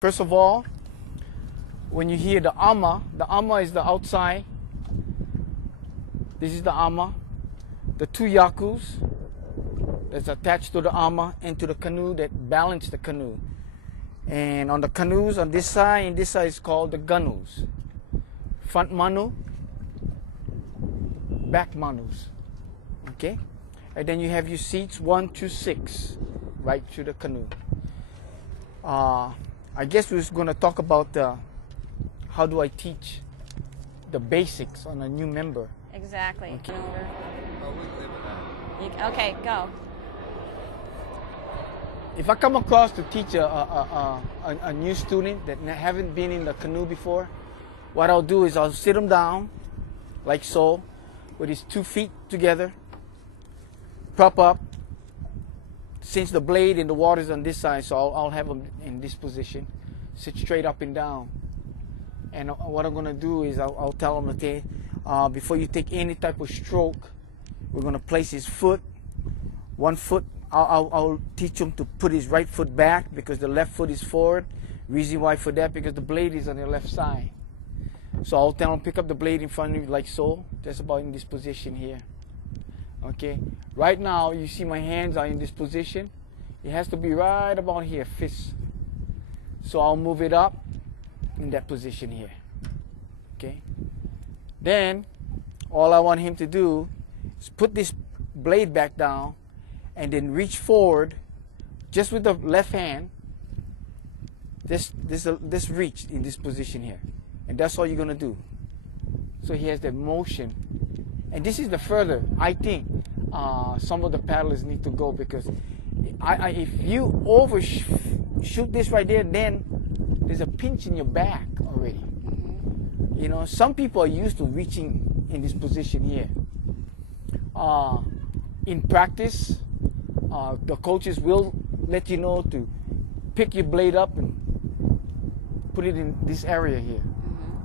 First of all, when you hear the ama is the outside. This is the ama. The two yakus that's attached to the ama and to the canoe that balance the canoe. And on the canoes on this side and this side is called the gunnels. Front manu, back manus. Okay? And then you have your seats 1 to 6 right to the canoe. I guess we're going to talk about how do I teach the basics on a new member. Exactly. Okay. Oh, we live in that. Okay, go. If I come across to teach a new student that haven't been in the canoe before, what I'll do is I'll sit them down like so with his 2 feet together, prop up. Since the blade in the water is on this side, so I'll have them in this position, sit straight up and down. And what I'm going to do is I'll tell them, okay, before you take any type of stroke, we're going to place his foot, 1 foot. I'll teach him to put his right foot back because the left foot is forward. Reason why for that, because the blade is on the left side. So I'll tell him pick up the blade in front of you like so, just about in this position here. Okay, right now you see my hands are in this position. It has to be right about here, fist. So I'll move it up in that position here. Okay, then all I want him to do is put this blade back down and then reach forward just with the left hand. This reach in this position here, and that's all you're gonna do. So he has that motion. And this is the further I think some of the paddlers need to go, because if you overshoot this right there, then there's a pinch in your back already. You know, some people are used to reaching in this position here. In practice, the coaches will let you know to pick your blade up and put it in this area here.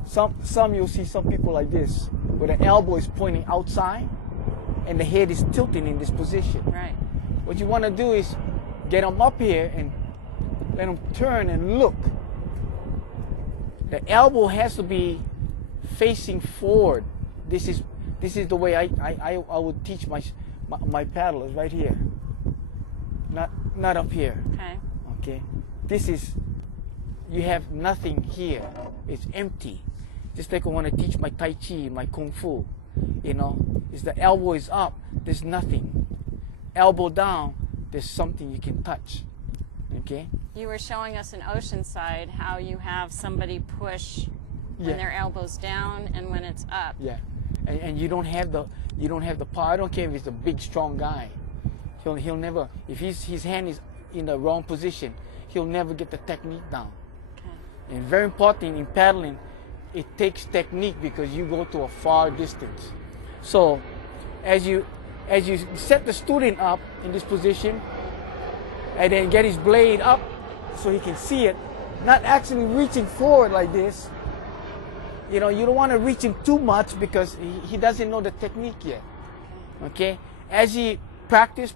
Some you'll see some people like this, where the elbow is pointing outside and the head is tilting in this position. Right. What you want to do is get them up here and let them turn and look. The elbow has to be facing forward. This is the way I would teach my paddlers right here. Not up here. Okay. Okay. This is, you have nothing here. It's empty. Just like I want to teach my Tai Chi, my Kung Fu, you know, is the elbow is up, there's nothing. Elbow down, there's something you can touch, okay? You were showing us in Oceanside how you have somebody push when their elbow's down and when it's up. Yeah, and you don't have the power. I don't care if he's a big, strong guy. He'll never, if his hand is in the wrong position, he'll never get the technique down. Okay. And very important in paddling, it takes technique because you go to a far distance. So as you set the student up in this position and then get his blade up so he can see it, not actually reaching forward like this. You know, you don't want to reach him too much because he doesn't know the technique yet. Okay? As he practice,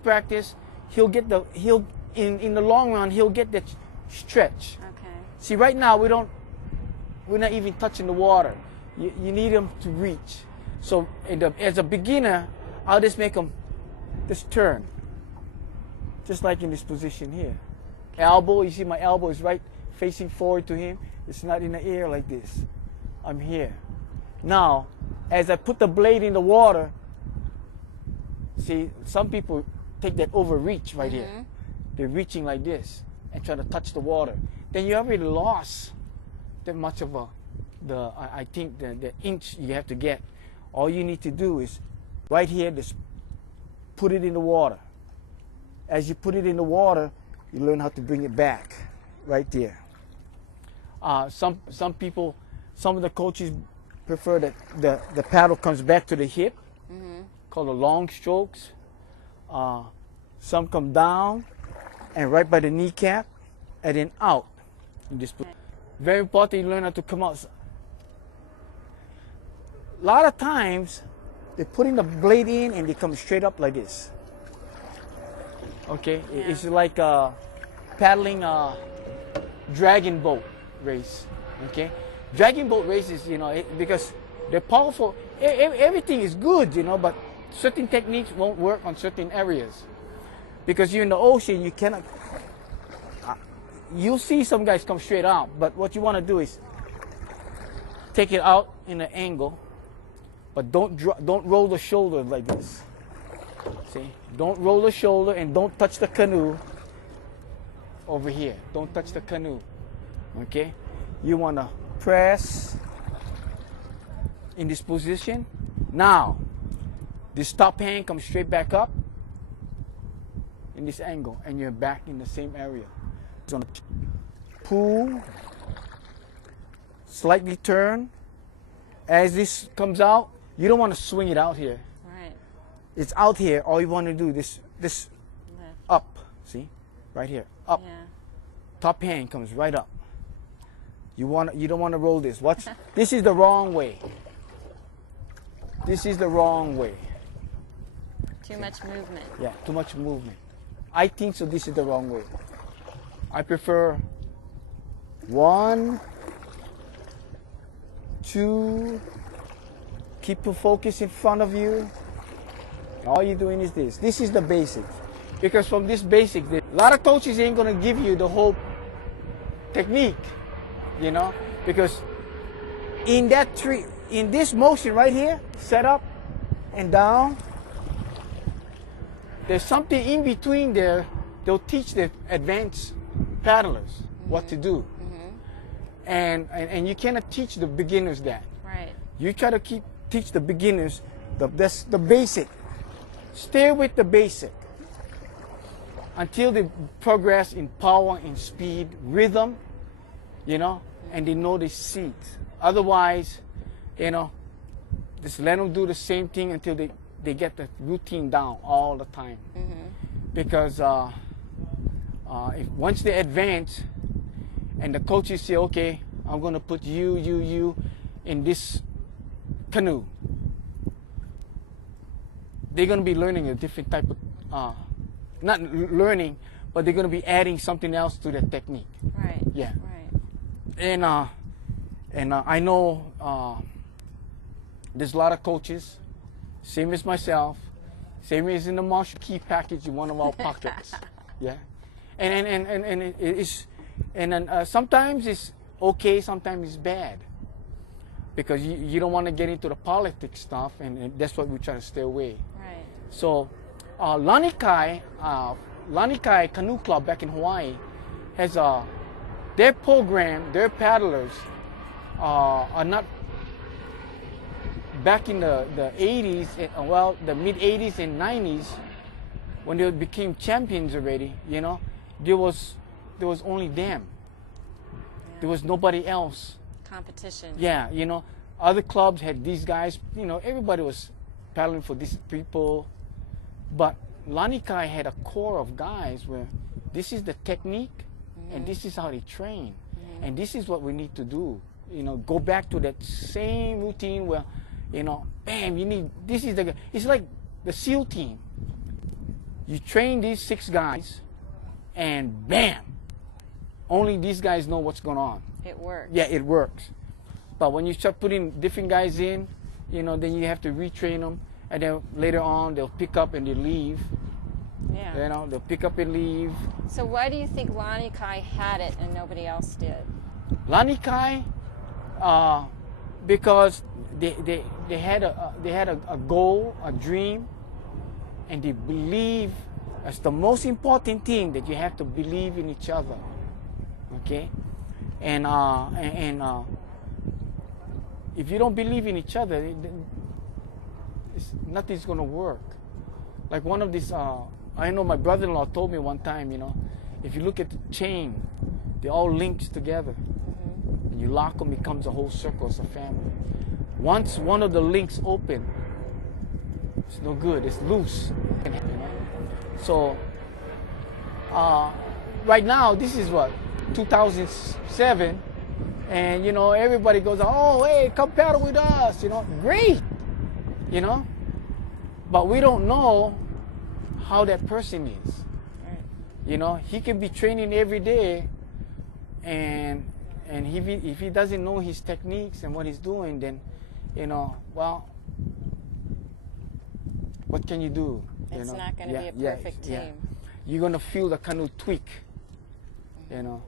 he'll in the long run he'll get that stretch. Okay. See, right now we're not even touching the water. You need him to reach. So as a beginner, I'll just make him just turn. Just like in this position here. Elbow, you see my elbow is right facing forward to him. It's not in the air like this. I'm here. Now, as I put the blade in the water, see, some people take that overreach right here. They're reaching like this and trying to touch the water. Then you already lost that much of I think the inch you have to get. All you need to do is right here, just put it in the water. As you put it in the water, you learn how to bring it back right there. Some people, some of the coaches prefer that the paddle comes back to the hip, called the long strokes. Some come down and right by the kneecap and then out in this position. Very important you learn how to come out. A lot of times, they're putting the blade in and they come straight up like this. Okay, yeah. It's like paddling dragon boat race. Okay, dragon boat races, you know, because they're powerful. Everything is good, you know, but certain techniques won't work on certain areas because you're in the ocean. You cannot. You'll see some guys come straight out, but what you want to do is take it out in an angle, but don't roll the shoulder like this. See, don't roll the shoulder and don't touch the canoe over here. Don't touch the canoe. Okay, you want to press in this position. Now, this top hand comes straight back up in this angle, and you're back in the same area. It's gonna pull, slightly turn. As this comes out, you don't want to swing it out here. Right. It's out here. All you want to do this Lift. up. See, right here, up. Yeah. Top hand comes right up. You don't want to roll this. Watch. This is the wrong way. This is the wrong way. Too much movement. Yeah, too much movement. I think so. This is the wrong way. I prefer 1, 2. Keep your focus in front of you. All you're doing is this. This is the basics. Because from this basic, a lot of coaches ain't gonna give you the whole technique, you know, because in this motion right here, set up and down, there's something in between there. They'll teach the advanced paddlers what to do, and you cannot teach the beginners that. Right. You try to teach the beginners the basic. Stay with the basic until they progress in power, in speed, rhythm, you know, and they know the seats. Otherwise, you know, just let them do the same thing until they get the routine down all the time. Because if once they advance and the coaches say, okay, I'm going to put you in this canoe, they're going to be learning a different type of, not learning, but they're going to be adding something else to the technique. Right. Yeah. Right. And I know there's a lot of coaches, same as myself, same as in the Marshall Key package in one of our pockets. Yeah. And sometimes it's okay, sometimes it's bad. Because you don't want to get into the politics stuff, and that's what we try to stay away. Right. So, Lanikai Canoe Club back in Hawaii has their program, their paddlers are not back in the 80s, well, the mid 80s and 90s, when they became champions already, you know, there was only them. Yeah. There was nobody else. Competition. Yeah, you know, other clubs had these guys, you know, everybody was paddling for these people. But Lanikai had a core of guys where this is the technique and this is how they train. And this is what we need to do. You know, go back to that same routine where, you know, bam, it's like the SEAL team. You train these 6 guys and bam, only these guys know what's going on. It works. Yeah, it works. But when you start putting different guys in, you know, then you have to retrain them, and then later on they'll pick up and they leave. Yeah. You know, they'll pick up and leave. So why do you think Lanikai had it and nobody else did? Lanikai, because they had a goal, a dream, and they believe. That's the most important thing, that you have to believe in each other. Okay. And if you don't believe in each other, nothing's gonna work. Like one of these, I know my brother-in-law told me one time, you know, if you look at the chain, they all linked together. And you lock them, it becomes a whole circle, it's a family. Once one of the links open, it's no good, it's loose. You know? So, right now, this is what, 2007, and you know, everybody goes, oh, hey, come paddle with us, you know, great, you know, but we don't know how that person is. Right. You know, he can be training every day, and if he doesn't know his techniques and what he's doing, then well, what can you do? It's not going to be a perfect team. You're going to feel the canoe tweak, and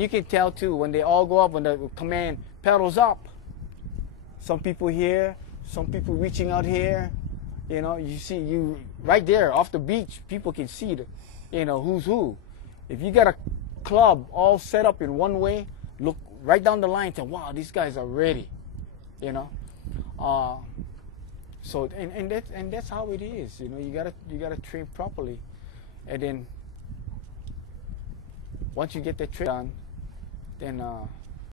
you can tell too when they all go up, when the command paddles up. Some people here, some people reaching out here. You see right there off the beach. People can see who's who. If you got a club all set up in one way, look right down the line and say, wow, these guys are ready. So and that's how it is. You gotta train properly, and then once you get that trick done, then